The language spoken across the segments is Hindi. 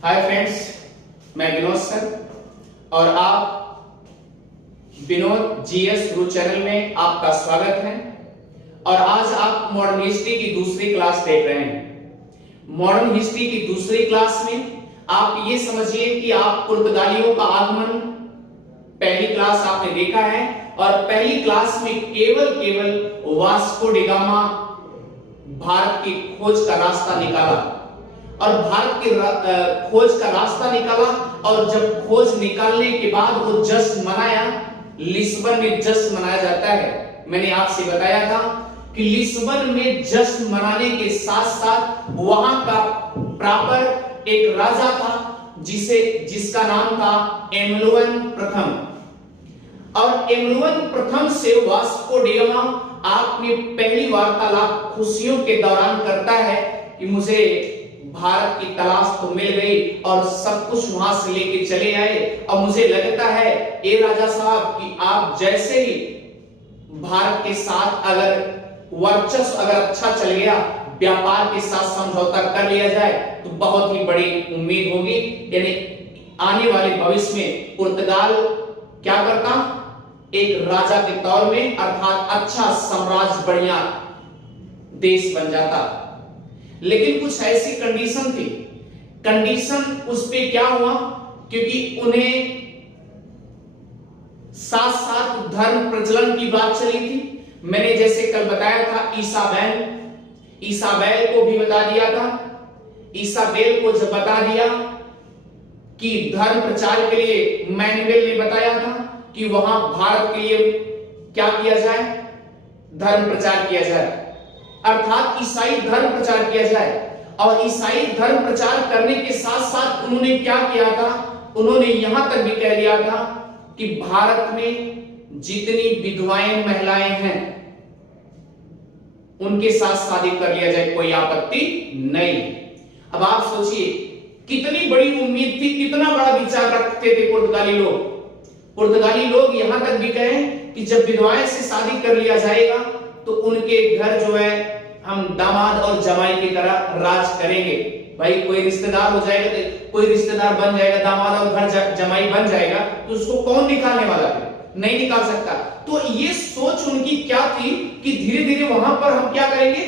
हाय फ्रेंड्स, मैं विनोद सर और आप विनोद जीएस गुरु चैनल में आपका स्वागत है। और आज आप मॉडर्न हिस्ट्री की दूसरी क्लास देख रहे हैं। मॉडर्न हिस्ट्री की दूसरी क्लास में आप ये समझिए कि आप पुर्तगालियों का आगमन पहली क्लास आपने देखा है और पहली क्लास में केवल वास्को डी गामा भारत की खोज का रास्ता निकाला और भारत की खोज का रास्ता निकाला। और जब खोज निकालने के बाद वो जश्न मनाया, लिस्बन में जश्न मनाया जाता है। मैंने आपसे बताया था कि लिस्बन में जश्न मनाने के साथ साथ वहां का प्रॉपर एक राजा था जिसका नाम था एमलुअन प्रथम। और एमलुअन प्रथम से वास्को डी गामा आपने पहली वार्तालाप खुशियों के दौरान करता है कि मुझे भारत की तलाश तो मिल गई और सब कुछ वहां से लेके चले आए। और मुझे लगता है ए राजा साहब कि आप जैसे ही भारत के साथ अगर वर्चस्व अगर अच्छा चल गया, व्यापार के साथ समझौता कर लिया जाए तो बहुत ही बड़ी उम्मीद होगी। यानी आने वाले भविष्य में पुर्तगाल क्या करता, एक राजा के तौर में अर्थात अच्छा साम्राज्य बढ़िया देश बन जाता। लेकिन कुछ ऐसी कंडीशन थी। कंडीशन उस पे क्या हुआ, क्योंकि उन्हें साथ साथ धर्म प्रचलन की बात चली थी। मैंने जैसे कल बताया था ईसाबेल को भी बता दिया था। ईसाबेल को जब बता दिया कि धर्म प्रचार के लिए मैनुअल ने बताया था कि वहां भारत के लिए क्या किया जाए, धर्म प्रचार किया जाए, अर्थात ईसाई धर्म प्रचार किया जाए। और ईसाई धर्म प्रचार करने के साथ साथ उन्होंने क्या किया था, उन्होंने यहां तक भी कह दिया था कि भारत में जितनी विधवाएं महिलाएं हैं उनके साथ शादी कर लिया जाए, कोई आपत्ति नहीं। अब आप सोचिए कितनी बड़ी उम्मीद थी, कितना बड़ा विचार रखते थे पुर्तगाली लोग। पुर्तगाली लोग यहां तक भी कहे कि जब विधवाएं से शादी कर लिया जाएगा तो उनके घर जो है हम दामाद और जमाई की तरह राज करेंगे। भाई कोई रिश्तेदार हो जाएगा, कोई रिश्तेदार बन जाएगा दामाद और घर जमाई बन जाएगा तो उसको कौन निकालने वाला है, नहीं निकाल सकता। तो ये सोच उनकी क्या थी कि धीरे धीरे वहां पर हम क्या करेंगे,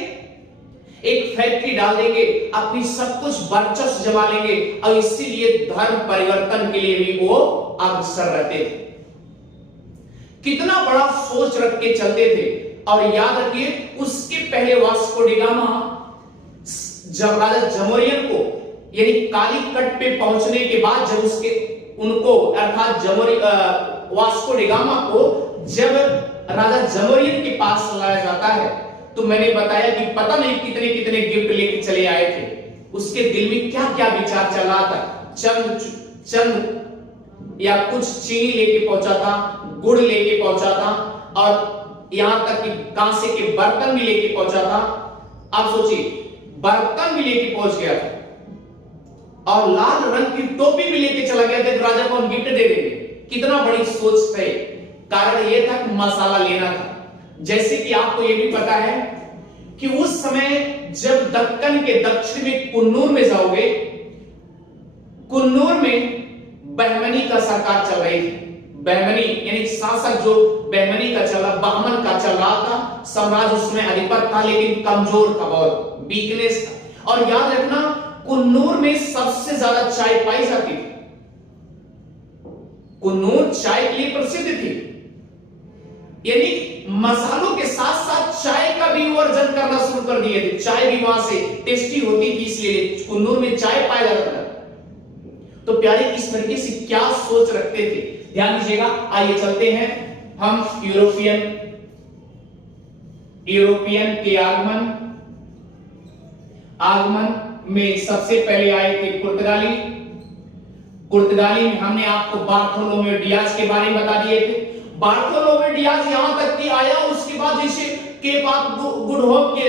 एक फैक्ट्री डाल देंगे, अपनी सब कुछ वर्चस्व जमा लेंगे। और इसीलिए धर्म परिवर्तन के लिए भी वो अग्रसर रहते थे। कितना बड़ा सोच रख के चलते थे। और याद रखिए उसके पहले वास्को डी गामा जब राजा जमोरियन को यानी कालीकट पे पहुंचने के बाद जब उनको अर्थात वास्को डी गामा को जब राजा जमोरियन के पास लाया जाता है तो मैंने बताया कि पता नहीं कितने कितने गिफ्ट लेके चले आए थे। उसके दिल में क्या क्या विचार चल रहा था। चंद या कुछ चीनी लेके पहुंचा था, गुड़ लेके पहुंचा था और यहां तक कि कांसे के बर्तन भी लेके पहुंचा था। आप सोचिए बर्तन भी लेके पहुंच गया था और लाल रंग की टोपी भी लेके चला गया था, राजा को हम गिफ्ट दे देंगे। कितना बड़ी सोच थे। कारण यह था कि मसाला लेना था। जैसे कि आपको यह भी पता है कि उस समय जब दक्कन के दक्षिण में कुन्नूर में जाओगे, कुन्नूर में बहमनी का सरकार चल रही थी। बहमनी यानी शासक जो बहमनी का चल रहा, बहमन का चल रहा था साम्राज्य, उसमें अधिपत था लेकिन कमजोर था, बहुत वीकनेस था। और याद रखना कुन्नूर में सबसे ज्यादा चाय पाई जाती थी। कुन्नूर चाय के लिए प्रसिद्ध थी। यानी मसालों के साथ साथ चाय का भी वर्जन करना शुरू कर दिए थे। चाय भी वहां से टेस्टी होती थी, इसलिए कुन्नूर में चाय पाया जाता था। तो प्यारे इस तरीके से क्या सोच रखते थे, ध्यान दीजिएगा। आइए चलते हैं हम यूरोपियन के आगमन में सबसे पहले आए थे पुर्तगाली में हमने आपको बार्थोलोमेओ डियाज के बारे में बता दिए थे। बार्थोलोमेओ डियाज यहां तक कि आया, उसके बाद जैसे केप ऑफ गुड होप के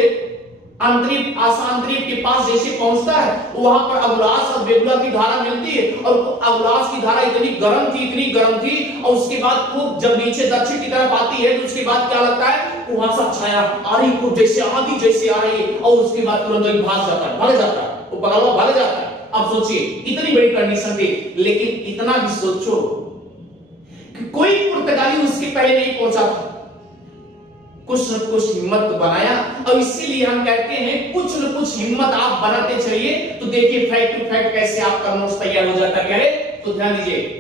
आसांतरीप के पास जैसे पहुंचता है वहां पर अबुलास और बेगुला की धारा मिलती है। और अबुलास की धारा इतनी गर्म थी और उसके बाद खूब जब नीचे दक्षिण की तरफ आती है तो उसके बाद क्या लगता है, कुहासा छाया आ रही, खूब जैसे आंधी जैसे आ रही है। और उसके बाद तुरंत भाग जाता है, वो पगलवा भाग जाता है। अब सोचिए इतनी बड़ी कंडीशन थी, लेकिन इतना भी सोचो कि कोई पुर्तगाली उसके पहले नहीं पहुंचा था, कुछ न कुछ हिम्मत बनाया। और इसीलिए हम कहते हैं कुछ न कुछ हिम्मत आप बनाते चलिए, तो देखिए फैक्ट टू फैक्ट कैसे आपका नोट्स तैयार हो जाता है। तो ध्यान दीजिए,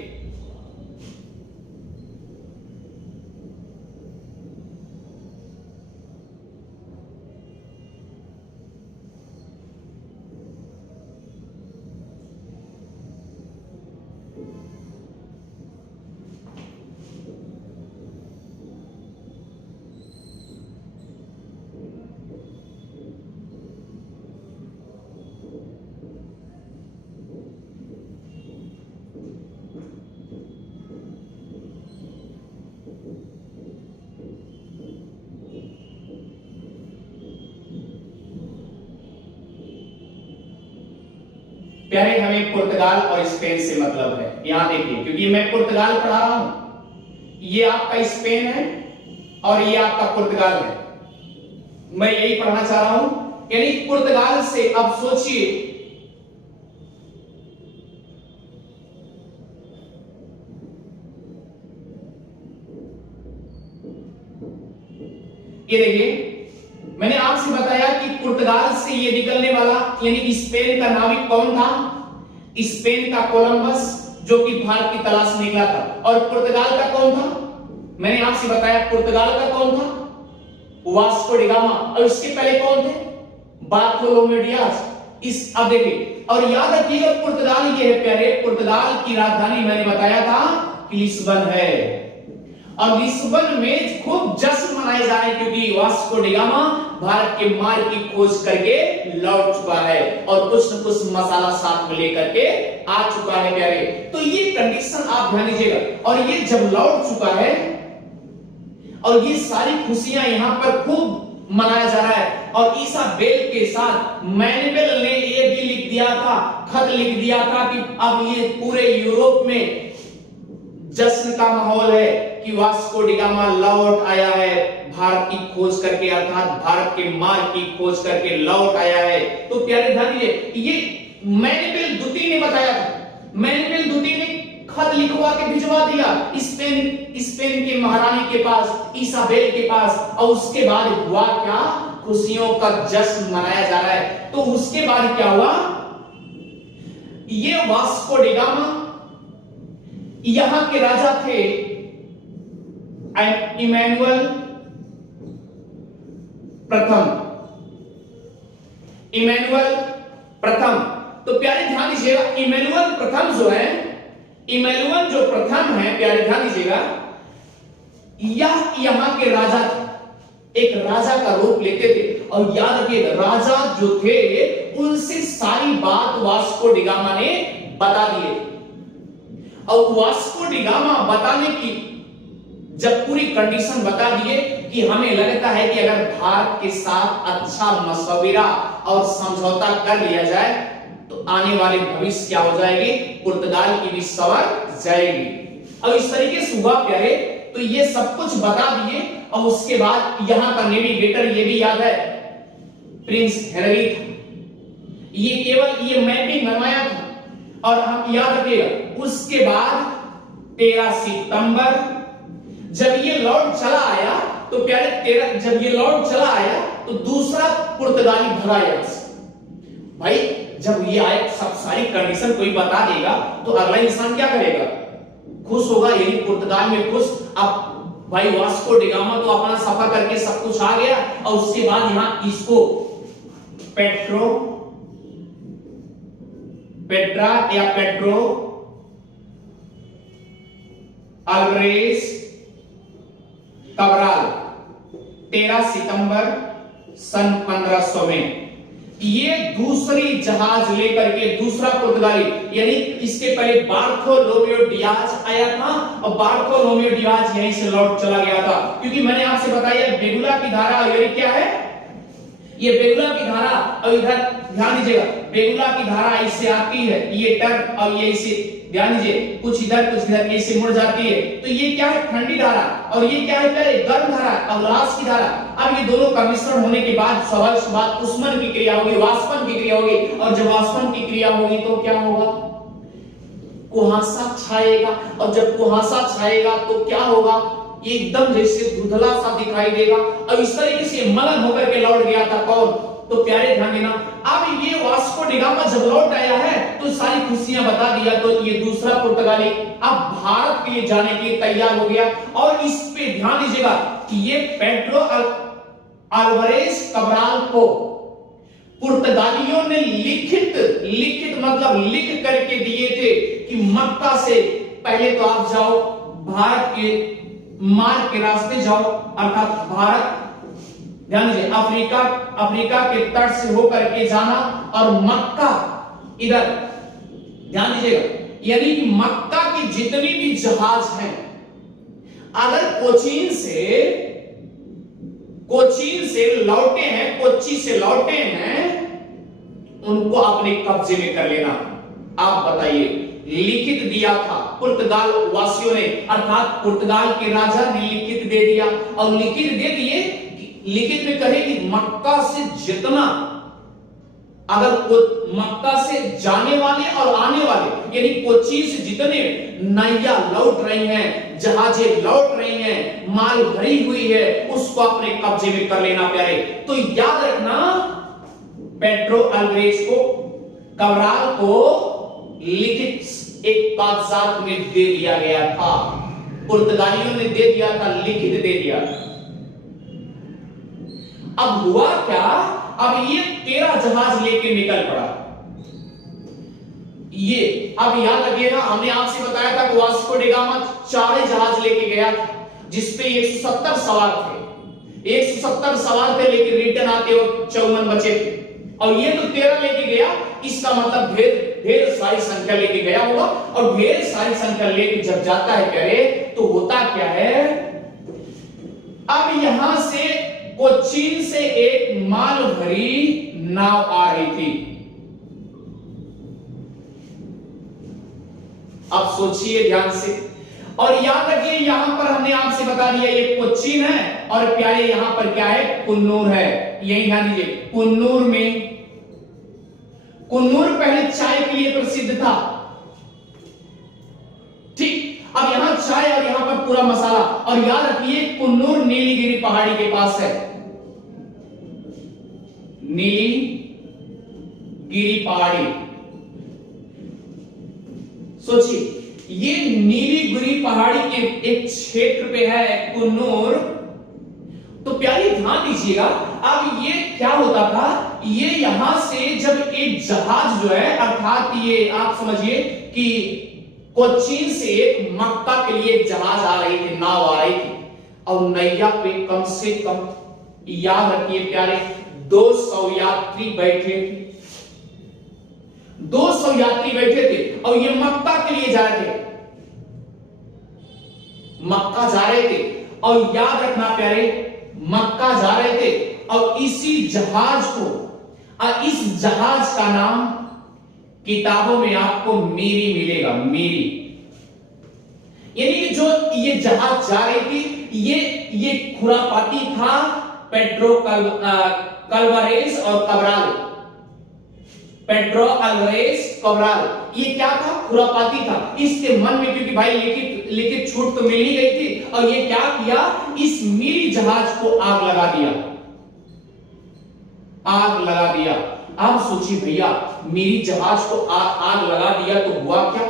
प्यारे हमें पुर्तगाल और स्पेन से मतलब है। यहां देखिए, क्योंकि मैं पुर्तगाल पढ़ा रहा हूं, ये आपका स्पेन है और ये आपका पुर्तगाल है, मैं यही पढ़ना चाह रहा हूं। यानी पुर्तगाल से अब सोचिए, ये देखिए मैंने आपसे बताया कि पुर्तगाल से ये निकलने वाला यानी स्पेन का नाविक कौन था? स्पेन का कोलंबस, जो कि भारत की तलाश में निकला था। और पुर्तगाल का कौन था? मैंने आपसे बताया पुर्तगाल का कौन था? Vasco D gamma. और उसके पहले कौन थे? Bartholomew Diaz. इस अब देखिए और याद रखिएगा पुर्तगाल ये है प्यारे, पुर्तगाल की राजधानी मैंने बताया था कि लिस्बन है। और लिस्बन में खूब जश्न मनाए जा रहे हैं, क्योंकि वास्को डी गामा भारत के मार्ग की खोज करके लौट चुका है और कुछ न कुछ मसाला साथ में लेकर के आ चुका है प्यारे। तो ये कंडीशन आप ध्यान दीजिएगा। और ये जब लौट चुका है और ये सारी खुशियां यहां पर खूब मनाया जा रहा है। और इसाबेल के साथ मैनुएल ने ये भी लिख दिया था, खत लिख दिया था कि अब ये पूरे यूरोप में जश्न का माहौल है कि वास्को डी गामा लौट आया है, भारत की खोज करके, अर्थात भारत के मार्ग की खोज करके लौट आया है। तो प्यारे ध्यान दीजिए, ये मैनुएल दुती ने बताया था। मैनुएल दुती ने खत लिखवा के भिजवा दिया स्पेन के महारानी के पास, इसाबेल के पास। और उसके बाद हुआ क्या? खुशियों का जश्न मनाया जा रहा है। तो उसके बाद क्या हुआ? ये वास्को डी गामा यहां के राजा थे इमैनुअल प्रथम। इमैनुअल प्रथम, तो प्यारे ध्यान दीजिएगा, इमैनुअल प्रथम जो है, इमैनुअल जो प्रथम है प्यारे ध्यान दीजिएगा, यह यहां के राजा थे, एक राजा का रूप लेते थे। और याद रखिएगा राजा जो थे उनसे सारी बात वास्को डी गामा ने बता दिए। और वास्को डी गामा बताने की जब पूरी कंडीशन बता दिए कि हमें लगता है कि अगर भारत के साथ अच्छा मशविरा और समझौता कर लिया जाए तो आने वाले भविष्य क्या हो जाएगी? पुर्तगाल की भी सवर जाएगी। और इस तरीके से हुआ प्यारे। तो ये सब कुछ बता दिए। और उसके बाद यहां का नेविगेटर ये भी याद है, प्रिंस हेनरी था। ये केवल ये मैपिंग बनवाया था। और हम याद रखिएगा उसके बाद 13 सितंबर जब ये लौट चला आया, तो प्यारे 13 जब ये लौट चला आया तो दूसरा पुर्तगाली भगा यहां से। भाई जब ये आए, सब सारी कंडीशन कोई बता देगा तो अगला इंसान क्या करेगा? खुश होगा, यही पुर्तगाल में खुश। अब भाई वास्को डी गामा तो अपना सफर करके सब कुछ आ गया। और उसके बाद यहां इसको पेट्रो अल्वारेज cabral 13 सितंबर सन 1500 में ये दूसरी जहाज लेकर के, दूसरा पुर्तगाली, यानी इसके पहले बार्थोलोमेव डियाज आया था और बार्थोलोमेव डियाज यहीं से लौट चला गया था। क्योंकि मैंने आपसे बताया बेगुला की धारा, ये क्या है? ये बेगुला की धारा। और इधर ध्यान दीजिएगा, बेगुला की धारा ऐसे आती है, ये टर्न, और ये इसे ध्यान दीजिए कुछ इधर कुछ इधर ऐसे मुड़ जाती है। तो ये क्या है? ठंडी धारा। और ये क्या है? गर्म धारा, अवलास की धारा। अब ये दोनों का मिश्रण होने के बाद स्वाभाविक सी बात उष्मन की क्रिया होगी, वाष्पन की क्रिया होगी, और जब वाष्पन की क्रिया होगी तो क्या होगा? कुहासा छाएगा, और जब कुहासा छाएगा तो क्या होगा? एकदम जैसे धुंधला सा दिखाई देगा। और इस तरीके से मगन होकर के लौट गया था कौन? तो प्यारे ध्यान देना, अब ये वास्को डी गामा जब लौट आया है तो सारी खुशियां बता दिया, तो ये दूसरा पुर्तगाली अब भारत के लिए जाने के लिए तैयार हो गया। और इस पे ध्यान दीजिएगा कि ये पेड्रो अल्वारेज कैब्राल को पुर्तगालियों ने लिखित मतलब लिख करके दिए थे कि मक्का से पहले तो आप जाओ, भारत के मार्ग के रास्ते जाओ, अर्थात भारत, ध्यान दीजिए, अफ्रीका के तट से होकर के जाना, और मक्का इधर, ध्यान दीजिएगा, यानी कि मक्का की जितनी भी जहाज हैं, अगर कोचीन से लौटे हैं, कोच्चि से लौटे हैं, उनको अपने कब्जे में कर लेना। आप बताइए, लिखित दिया था पुर्तगाल वासियों ने, अर्थात पुर्तगाल के राजा ने लिखित दे दिया, और लिखित दे दिए, लिखित में कहे कि मक्का से जितना, अगर मक्का से जाने वाले और आने वाले, यानी कोच्चि से जितने नैया लौट रही हैं, जहाजें लौट रही हैं, माल भरी हुई है, उसको अपने कब्जे में कर लेना प्यारे। तो याद रखना, पेड्रो अल्वारेज को, कैब्राल को लिखित एक कागजात में दे दिया गया था, पुर्तगालियों ने दे दिया था, लिखित दे दिया था। अब हुआ क्या? अब ये 13 जहाज लेके निकल पड़ा। ये अब याद रखिएगा, हमने आपसे बताया था कि वास्को डी गामा 4 जहाज लेके गया था, जिसपे 170 सवार थे, 170 सवार थे, लेकिन रिटर्न आते वक्त 54 बचे थे, और ये तो 13 लेके गया। इसका मतलब ढेर सारी संख्या लेके गया होगा, और ढेर सारी संख्या लेके जब जाता है प्यारे, तो होता क्या है? अब यहां से कोचीन से एक माल भरी नाव आ रही थी। अब सोचिए ध्यान से, और याद रखिए, यहां पर हमने आपसे बता दिया ये कोचीन है, और प्यारे यहां पर क्या है? कुन्नूर है। यही ध्यान दीजिए, कुन्नूर पहले चाय के लिए प्रसिद्ध था, ठीक। अब यहां चाय और यहां पर पूरा मसाला, और याद रखिए कुन्नूर नीलगिरी पहाड़ी के पास है, नीलगिरी पहाड़ी। सोचिए, ये नीलगिरी पहाड़ी के एक क्षेत्र पे है कुन्नूर। तो प्यारी ध्यान दीजिएगा, अब ये क्या होता था? ये यहां से जब एक जहाज जो है, अर्थात ये आप समझिए कि कोचीन से एक मक्का के लिए एक जहाज आ रही थी, नाव आ रही थी, और नैया पे कम से कम, याद रखिए प्यारे, 200 यात्री बैठे थे, 200 यात्री बैठे थे, और ये मक्का के लिए जा रहे थे, मक्का जा रहे थे। और याद रखना प्यारे, मक्का जा रहे थे, और इसी जहाज को, और इस जहाज का नाम किताबों में आपको मीरी मिलेगा, मीरी। यानी कि जो ये जहाज जा रही थी, ये खुरापाती था पेड्रो अल्वारेज और कैब्राल, पेड्रो अल्वारेज कैब्राल, ये क्या था? खुरापाती था। इसके मन में, क्योंकि भाई लिखित छूट तो मिल ही गई थी, और ये क्या किया? इस मीरी जहाज को आग लगा दिया, आग लगा दिया। आप सोचिए भैया, मीरी जहाज को आग लगा दिया तो हुआ क्या?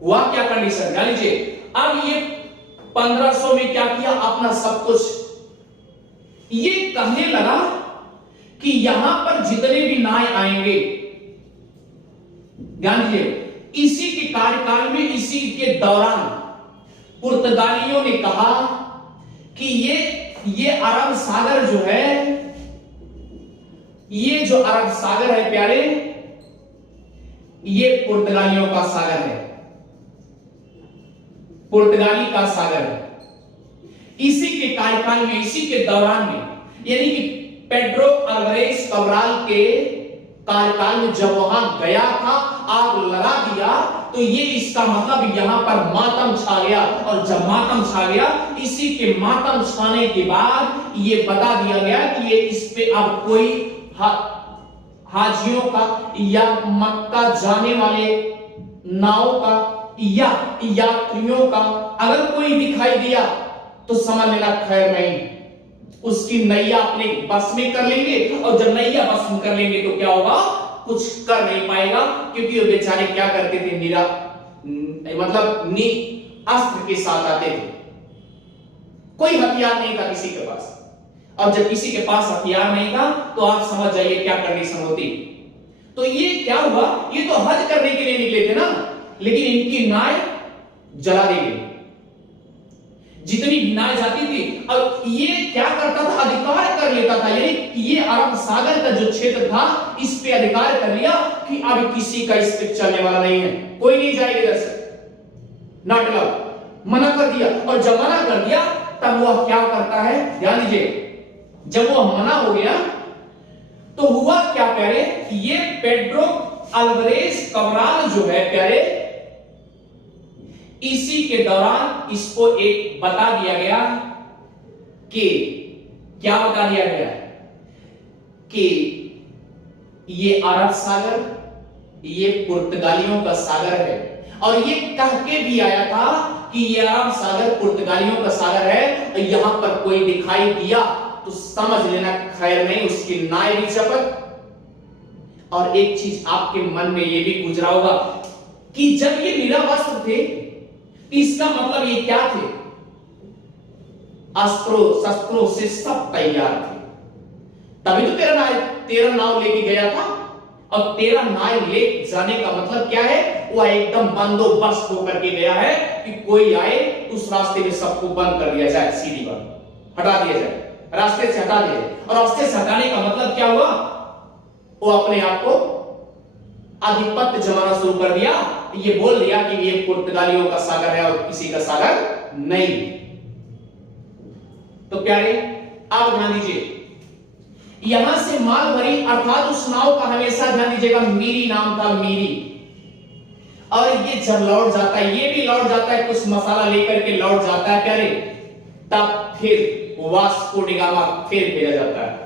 हुआ क्या कंडीशन? जान लीजिए, अब ये 1500 में क्या किया? अपना सब कुछ, ये कहने लगा कि यहां पर जितने भी नाव आएंगे, ध्यान दीजिए, इसी के कार्यकाल में, इसी के दौरान पुर्तगालियों ने कहा कि ये अरब सागर जो है, ये जो अरब सागर है प्यारे, ये पुर्तगालियों का सागर है, पुर्तगाली का सागर है। इसी के कार्यकाल में, इसी के दौरान में, यानी कि पेड्रो अल्वारेज कैब्राल के कार्यकाल में जब वहां गया था, आग लगा दिया, तो ये इसका मतलब यहां पर मातम छा गया, और जब मातम छा गया, इसी के मातम छाने के बाद ये बता दिया गया कि ये इस पे अब कोई हाजियों का या मक्का जाने वाले नाव का या यात्रियों का अगर कोई दिखाई दिया तो समझ लेना खैर नहीं, उसकी नैया अपने बस में कर लेंगे, और जब नैया बस में कर लेंगे तो क्या होगा, कुछ कर नहीं पाएगा, क्योंकि वो बेचारे क्या करते थे, मतलब अस्त्र के साथ आते थे, कोई हथियार नहीं था किसी के पास। और जब किसी के पास हथियार नहीं था तो आप समझ जाइए क्या कंडीशन होती। तो ये क्या हुआ, ये तो हज करने के लिए निकले थे ना, लेकिन इनकी नाव जला दी गई, जितनी नाव जाती थी। और ये क्या करता था, अधिकार कर लेता था, यानी ये अरब सागर का जो क्षेत्र था इस पे अधिकार कर लिया कि अब किसी का इस पे चलने वाला नहीं है, कोई नहीं जाएगा इधर से, नॉट अलाउड, मना कर दिया। और जब मना कर दिया तब वह क्या करता है, ध्यान दीजिए, जब वो मना हो गया तो हुआ क्या प्यारे, ये पेड्रो अल्वारेज कैब्राल जो है प्यारे, इसी के दौरान इसको एक बता दिया गया कि क्या बता दिया गया कि ये अरब सागर ये पुर्तगालियों का सागर है, और ये कह के भी आया था कि ये अरब सागर पुर्तगालियों का सागर है, यहां पर कोई दिखाई दिया तो समझ लेना खैर नहीं, उसकी नाव भी चपत। और एक चीज आपके मन में ये भी गुजरा होगा कि जब ये निरावस्त्र थे, इसका मतलब ये क्या थे, अस्त्रों शस्त्रों से सब तैयार थे, तभी तो तेरा नाव लेके गया था। और तेरा नाव ले जाने का मतलब क्या है, वह एकदम बंदोबस्त होकर के गया है कि कोई आए उस रास्ते में सबको बंद कर दिया जाए, सीधी बात हटा दिया जाए, रास्ते से हटा दिया। और रास्ते से हटाने का मतलब क्या हुआ, वो अपने आप को आधिपत्य जमाना शुरू कर दिया, ये बोल दिया कि ये पुर्तगालियों का सागर है और किसी का सागर नहीं। तो प्यारे आप ध्यान दीजिए, यहां से माल भरी अर्थात उस नाव का हमेशा ध्यान दीजिएगा मीरी नाम था, मीरी। और ये जब लौट जाता है, ये भी लौट जाता है, कुछ मसाला लेकर के लौट जाता है प्यारे, तब फिर वास्को डी गामा फिर भेजा जाता है।